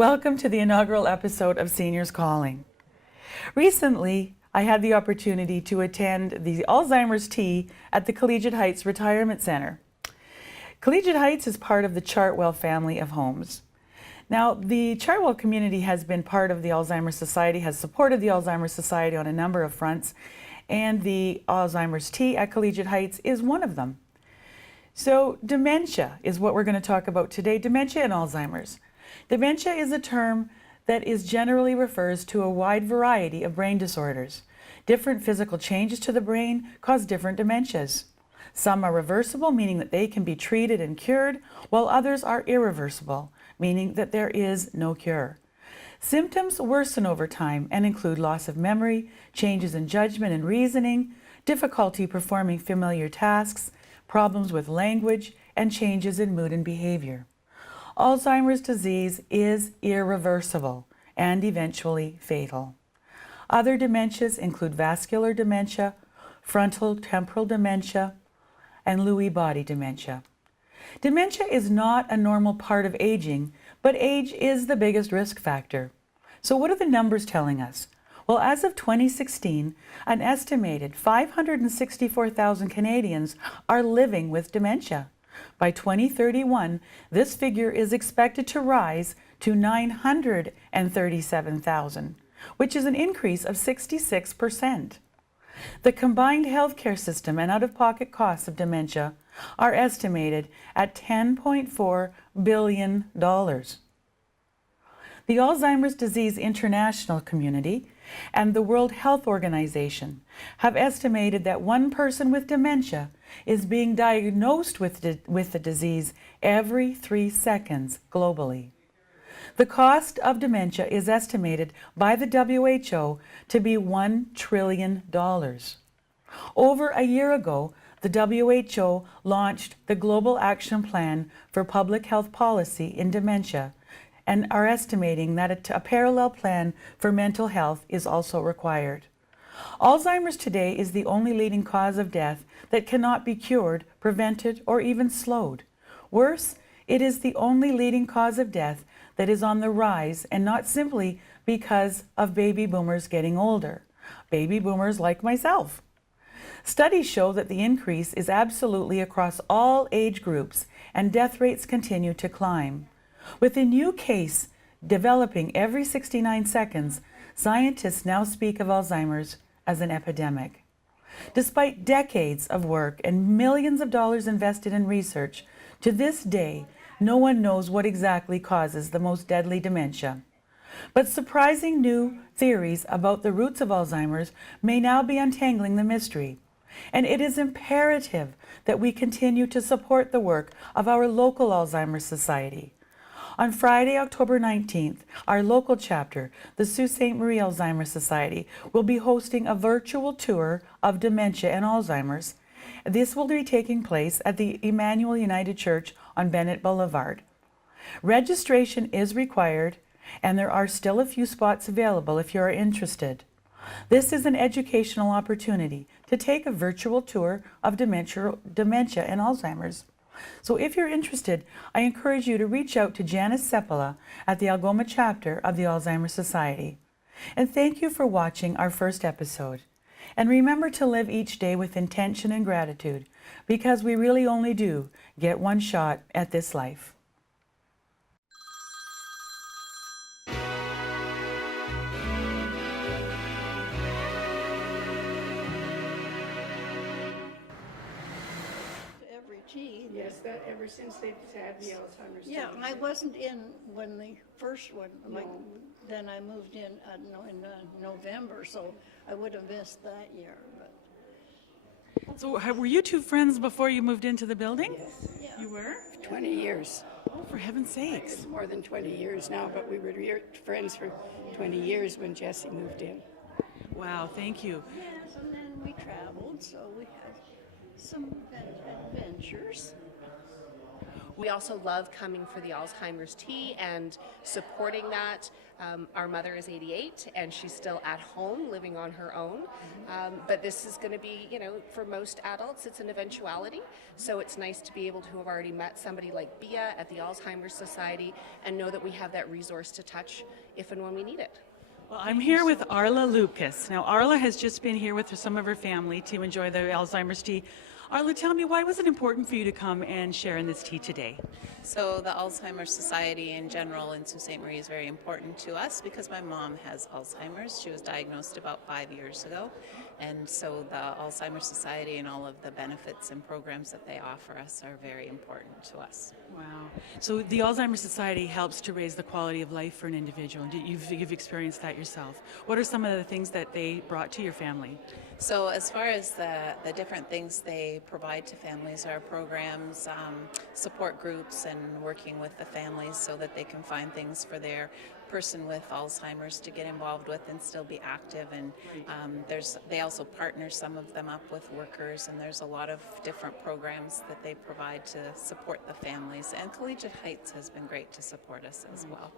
Welcome to the inaugural episode of Seniors Calling. Recently, I had the opportunity to attend the Alzheimer's Tea at the Collegiate Heights Retirement Center. Collegiate Heights is part of the Chartwell family of homes. Now, the Chartwell community has been part of the Alzheimer's Society, has supported the Alzheimer's Society on a number of fronts, and the Alzheimer's Tea at Collegiate Heights is one of them. So, dementia is what we're going to talk about today, dementia and Alzheimer's. Dementia is a term that generally refers to a wide variety of brain disorders. Different physical changes to the brain cause different dementias. Some are reversible, meaning that they can be treated and cured, while others are irreversible, meaning that there is no cure. Symptoms worsen over time and include loss of memory, changes in judgment and reasoning, difficulty performing familiar tasks, problems with language, and changes in mood and behavior. Alzheimer's disease is irreversible and eventually fatal. Other dementias include vascular dementia, frontal temporal dementia, and Lewy body dementia. Dementia is not a normal part of aging, but age is the biggest risk factor. So what are the numbers telling us? Well, as of 2016, an estimated 564,000 Canadians are living with dementia. By 2031, this figure is expected to rise to 937,000, which is an increase of 66%. The combined healthcare system and out-of-pocket costs of dementia are estimated at $10.4 billion. The Alzheimer's Disease International Community and the World Health Organization have estimated that one person with dementia is being diagnosed with the disease every 3 seconds globally. The cost of dementia is estimated by the WHO to be $1 trillion. Over a year ago, the WHO launched the Global Action Plan for Public Health Policy in Dementia, and are estimating that a parallel plan for mental health is also required. Alzheimer's today is the only leading cause of death that cannot be cured, prevented, or even slowed. Worse, it is the only leading cause of death that is on the rise, and not simply because of baby boomers getting older. Baby boomers like myself. Studies show that the increase is absolutely across all age groups, and death rates continue to climb. With a new case developing every 69 seconds, scientists now speak of Alzheimer's as an epidemic. Despite decades of work and millions of dollars invested in research, to this day, no one knows what exactly causes the most deadly dementia. But surprising new theories about the roots of Alzheimer's may now be untangling the mystery. And it is imperative that we continue to support the work of our local Alzheimer's Society. On Friday, October 19th, our local chapter, the Sault Ste. Marie Alzheimer's Society, will be hosting a virtual tour of dementia and Alzheimer's. This will be taking place at the Emmanuel United Church on Bennett Boulevard. Registration is required, and there are still a few spots available if you are interested. This is an educational opportunity to take a virtual tour of dementia and Alzheimer's. So if you're interested, I encourage you to reach out to Janice Seppala at the Algoma chapter of the Alzheimer's Society. And thank you for watching our first episode. And remember to live each day with intention and gratitude, because we really only do get one shot at this life. Yes, that ever since they've had the Alzheimer's. Yeah, I wasn't in when the first one, like, No. then I moved in, in November, so I would have missed that year, but. So were you two friends before you moved into the building? Yes, Yeah. You were? 20 years. Oh, for heaven's sakes. It's more than 20 years now, but we were friends for 20 years when Jesse moved in. Wow, thank you. Yes, and then we traveled, so we had some adventures. We also love coming for the Alzheimer's tea and supporting that. Our mother is 88 and she's still at home living on her own. But this is going to be, for most adults, it's an eventuality. So it's nice to be able to have already met somebody like Bia at the Alzheimer's Society and know that we have that resource to touch if and when we need it. Well, I'm here with Arla Lucas. Now, Arla has just been here with some of her family to enjoy the Alzheimer's tea. Arla, tell me, why was it important for you to come and share in this tea today? So the Alzheimer's Society in general in Sault Ste. Marie is very important to us because my mom has Alzheimer's. She was diagnosed about 5 years ago. And so the Alzheimer's Society and all of the benefits and programs that they offer us are very important to us. Wow. So the Alzheimer's Society helps to raise the quality of life for an individual. And you've experienced that yourself. What are some of the things that they brought to your family? So as far as the different things they provide to families are programs, support groups, and working with the families so that they can find things for their person with Alzheimer's to get involved with and still be active. And they also partner some of them up with workers, and there's a lot of different programs that they provide to support the families. And Collegiate Heights has been great to support us as well.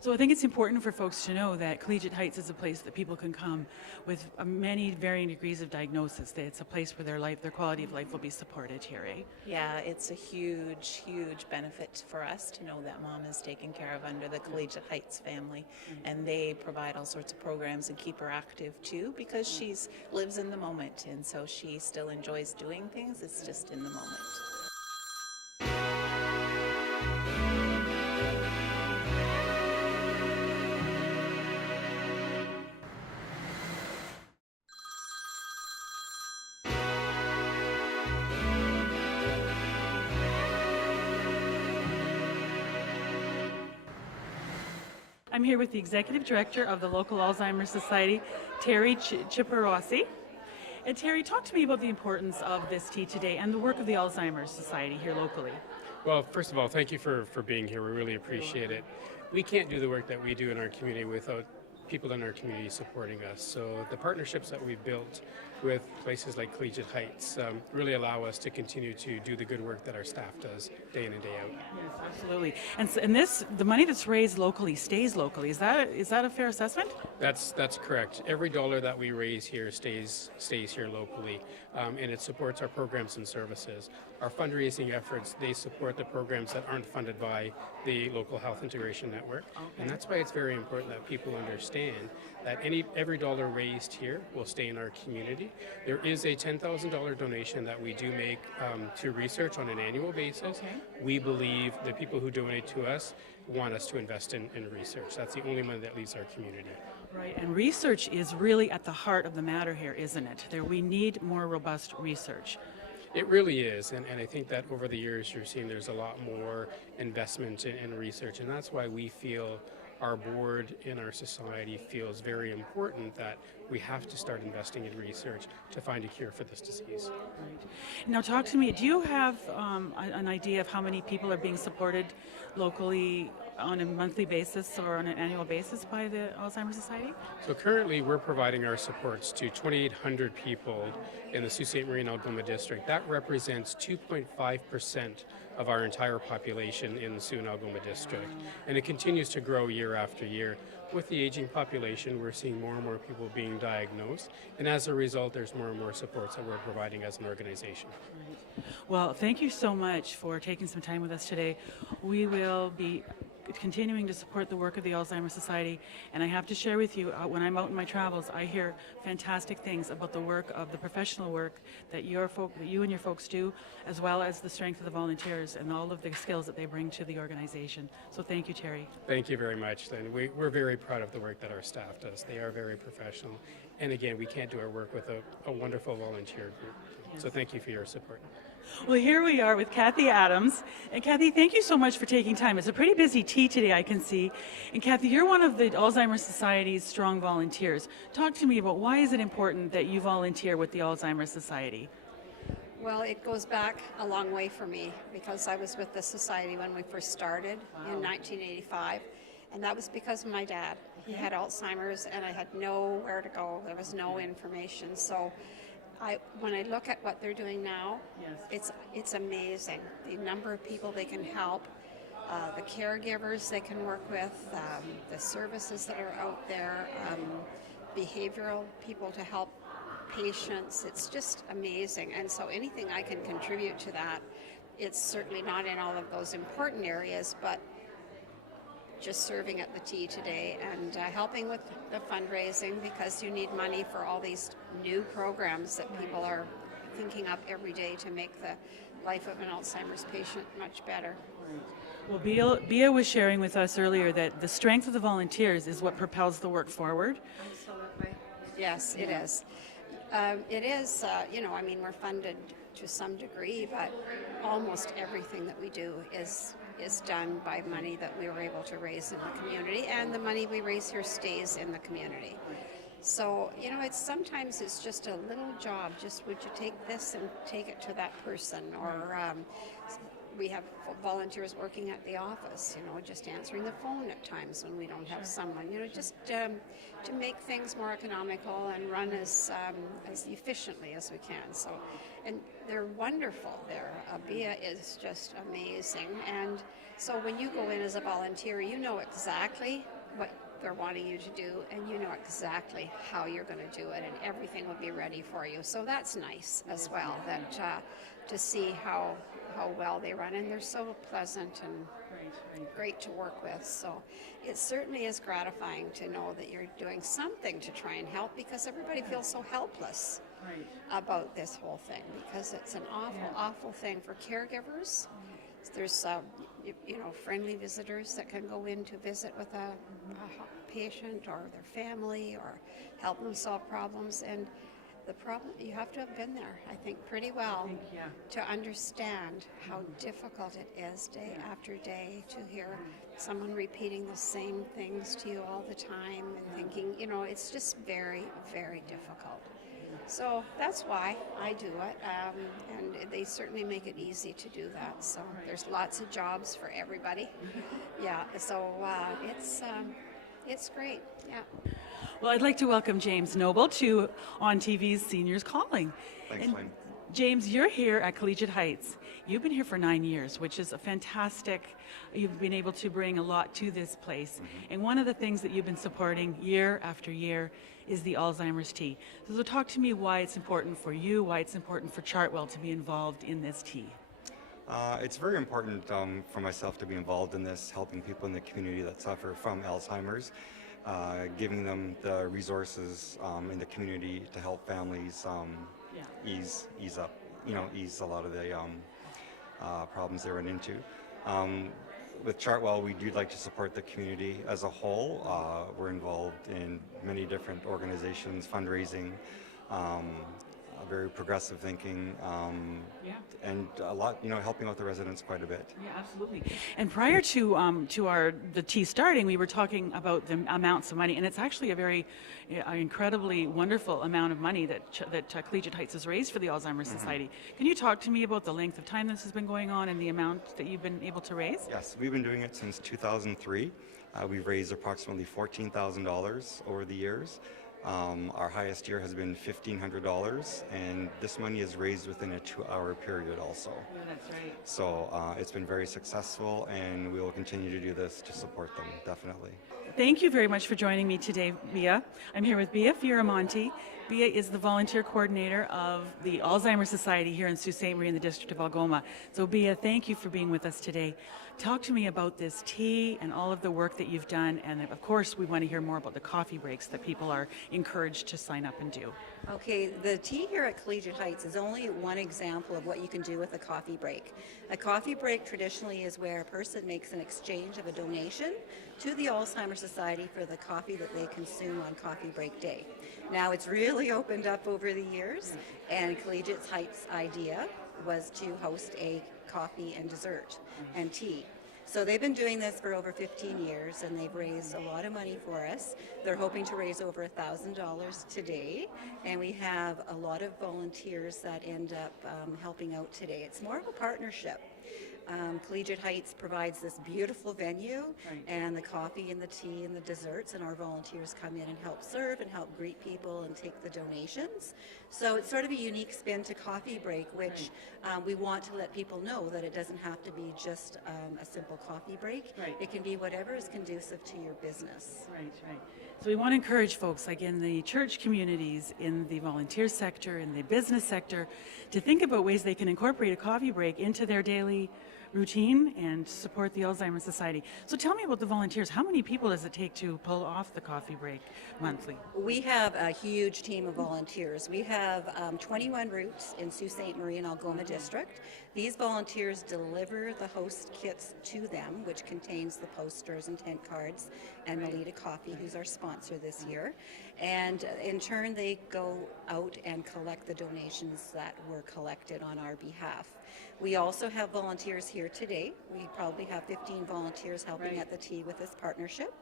So I think it's important for folks to know that Collegiate Heights is a place that people can come with many varying degrees of diagnosis. That it's a place where their quality of life will be supported here, eh? Yeah, it's a huge, huge benefit for us to know that mom is taken care of under the Collegiate Heights family, and they provide all sorts of programs and keep her active too because she lives in the moment, and so she still enjoys doing things. It's just in the moment. I'm here with the Executive Director of the local Alzheimer's Society, Terry Chipperossi. And Terry, talk to me about the importance of this tea today and the work of the Alzheimer's Society here locally. Well, first of all, thank you for being here. We really appreciate it. We can't do the work that we do in our community without people in our community supporting us. So the partnerships that we've built with places like Collegiate Heights really allow us to continue to do the good work that our staff does day in and day out. Yes, absolutely. And the money that's raised locally stays locally. Is that a fair assessment? That's correct. Every dollar that we raise here stays here locally, and it supports our programs and services. Our fundraising efforts, they support the programs that aren't funded by the local health integration network. Okay. And that's why it's very important that people understand that every dollar raised here will stay in our community. There is a $10,000 donation that we do make to research on an annual basis. Okay. We believe the people who donate to us want us to invest in research. That's the only money that leaves our community. Right, and research is really at the heart of the matter here, isn't it? We need more robust research. It really is, and I think that over the years you're seeing there's a lot more investment in research, and that's why we feel our board in our society feels very important that we have to start investing in research to find a cure for this disease. Right. Now talk to me, do you have an idea of how many people are being supported locally on a monthly basis or on an annual basis by the Alzheimer's Society? So currently we're providing our supports to 2,800 people in the Sault Ste. Marie and Algoma district. That represents 2.5% of our entire population in the Sault and Algoma district. And it continues to grow year after year. With the aging population, we're seeing more and more people being diagnosed. And as a result, there's more and more supports that we're providing as an organization. Right. Well, thank you so much for taking some time with us today. We will be continuing to support the work of the Alzheimer's Society, and I have to share with you, when I'm out in my travels, I hear fantastic things about the work of the professional work that you and your folks do, as well as the strength of the volunteers and all of the skills that they bring to the organization. So thank you, Terry. Thank you very much, Lynn. We're very proud of the work that our staff does. They are very professional, and again, we can't do our work with a wonderful volunteer group. Yes. So thank you for your support. Well, here we are with Kathy Adams. And Kathy, thank you so much for taking time. It's a pretty busy tea today, I can see. And Kathy, you're one of the Alzheimer's Society's strong volunteers. Talk to me about why is it important that you volunteer with the Alzheimer's Society? Well, it goes back a long way for me because I was with the society when we first started in 1985. And that was because of my dad. He had Alzheimer's and I had nowhere to go. There was no information. So when I look at what they're doing now, Yes. it's amazing. The number of people they can help, the caregivers they can work with, the services that are out there, behavioral people to help patients. It's just amazing. And so anything I can contribute to that, it's certainly not in all of those important areas, but just serving at the T today and helping with the fundraising, because you need money for all these new programs that people are thinking up every day to make the life of an Alzheimer's patient much better. Well, Bia was sharing with us earlier that the strength of the volunteers is what propels the work forward. Absolutely. Yes, it is. It is, I mean, we're funded to some degree, but almost everything that we do is done by money that we were able to raise in the community, and the money we raise here stays in the community. So, sometimes it's just a little job. Just would you take this and take it to that person? Or we have volunteers working at the office, just answering the phone at times when we don't have someone, just to make things more economical and run as efficiently as we can. So, and they're wonderful there. Bia is just amazing. And so when you go in as a volunteer, you know exactly what they're wanting you to do, and you know exactly how you're going to do it, and everything will be ready for you. So that's nice as well, that to see how well they run, and they're so pleasant and great to work with. So it certainly is gratifying to know that you're doing something to try and help, because everybody feels so helpless about this whole thing, because it's an awful thing for caregivers. There's friendly visitors that can go in to visit with a patient or their family, or help them solve problems. And the problem, you have to have been there, I think, pretty well to understand how difficult it is day after day to hear someone repeating the same things to you all the time and thinking, it's just very, very difficult. So that's why I do it, and they certainly make it easy to do that. So there's lots of jobs for everybody. Yeah, so it's great. Yeah. Well, I'd like to welcome James Noble to ONNTV's Seniors Calling. Thanks, And Lynne. James, you're here at Collegiate Heights. You've been here for 9 years, which is a fantastic, you've been able to bring a lot to this place. Mm-hmm. And one of the things that you've been supporting year after year is the Alzheimer's tea. So talk to me why it's important for you, why it's important for Chartwell to be involved in this tea. It's very important for myself to be involved in this, helping people in the community that suffer from Alzheimer's, giving them the resources in the community to help families ease a lot of the problems they run into. With Chartwell, we do like to support the community as a whole. We're involved in many different organizations, fundraising, very progressive thinking, and a lot, helping out the residents quite a bit. Yeah, absolutely. And prior to the tea starting, we were talking about the amounts of money, and it's actually a very incredibly wonderful amount of money that Collegiate Heights has raised for the Alzheimer's Society. Can you talk to me about the length of time this has been going on and the amount that you've been able to raise? Yes, we've been doing it since 2003. We've raised approximately $14,000 over the years. Our highest year has been $1,500, and this money is raised within a 2-hour period also. Yeah, that's right. So it's been very successful, and we will continue to do this to support them, definitely. Thank you very much for joining me today, Bia. I'm here with Bia Fioramonti. Bia is the volunteer coordinator of the Alzheimer's Society here in Sault Ste. Marie in the district of Algoma. So Bia, thank you for being with us today. Talk to me about this tea and all of the work that you've done, and of course we want to hear more about the coffee breaks that people are encouraged to sign up and do. Okay, the tea here at Collegiate Heights is only one example of what you can do with a coffee break. A coffee break traditionally is where a person makes an exchange of a donation to the Alzheimer's Society for the coffee that they consume on coffee break day. Now it's really opened up over the years, and Collegiate Heights' idea was to host a coffee and dessert and tea. So they've been doing this for over 15 years, and they've raised a lot of money for us. They're hoping to raise over $1,000 today, and we have a lot of volunteers that end up helping out today. It's more of a partnership. Collegiate Heights provides this beautiful venue, Right. and the coffee and the tea and the desserts, and our volunteers come in and help serve and help greet people and take the donations. So it's sort of a unique spin to Coffee Break, which we want to let people know that it doesn't have to be just a simple coffee break. Right. It can be whatever is conducive to your business. Right, right. So we want to encourage folks, like in the church communities, in the volunteer sector, in the business sector, to think about ways they can incorporate a coffee break into their daily routine and support the Alzheimer's Society. So tell me about the volunteers. How many people does it take to pull off the coffee break monthly? We have a huge team of volunteers. We have 21 routes in Sault Ste. Marie and Algoma district. These volunteers deliver the host kits to them, which contains the posters and tent cards, and Melita Coffee, who's our sponsor this year. And in turn, they go out and collect the donations that were collected on our behalf. We also have volunteers here today. We probably have 15 volunteers helping at the tea with this partnership.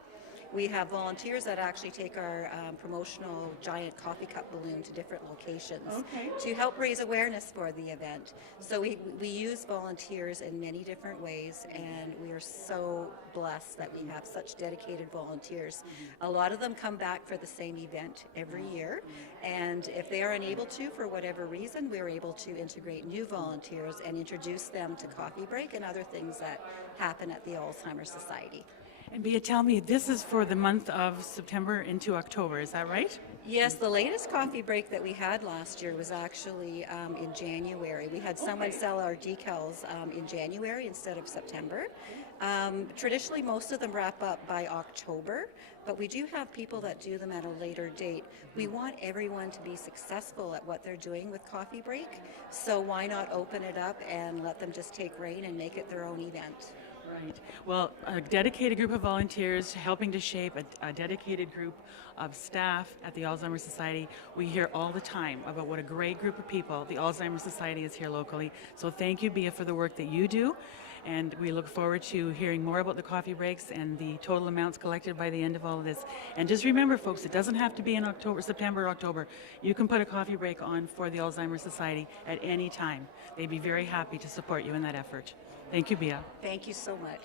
We have volunteers that actually take our promotional giant coffee cup balloon to different locations to help raise awareness for the event. So we use volunteers in many different ways, and we are so blessed that we have such dedicated volunteers. A lot of them come back for the same event every year, and if they are unable to, for whatever reason, we're able to integrate new volunteers and introduce them to Coffee Break and other things that happen at the Alzheimer's Society. And Bea, tell me, this is for the month of September into October, is that right? Yes, the latest coffee break that we had last year was actually in January. We had someone sell our decals in January instead of September. Traditionally, most of them wrap up by October, but we do have people that do them at a later date. We want everyone to be successful at what they're doing with Coffee Break, so why not open it up and let them just take reign and make it their own event? Right. Well, a dedicated group of volunteers helping to shape a dedicated group of staff at the Alzheimer's Society. We hear all the time about what a great group of people the Alzheimer's Society is here locally. So thank you, Bea, for the work that you do. And we look forward to hearing more about the coffee breaks and the total amounts collected by the end of all of this. And just remember, folks, it doesn't have to be in September or October. You can put a coffee break on for the Alzheimer's Society at any time. They'd be very happy to support you in that effort. Thank you, Bea. Thank you so much.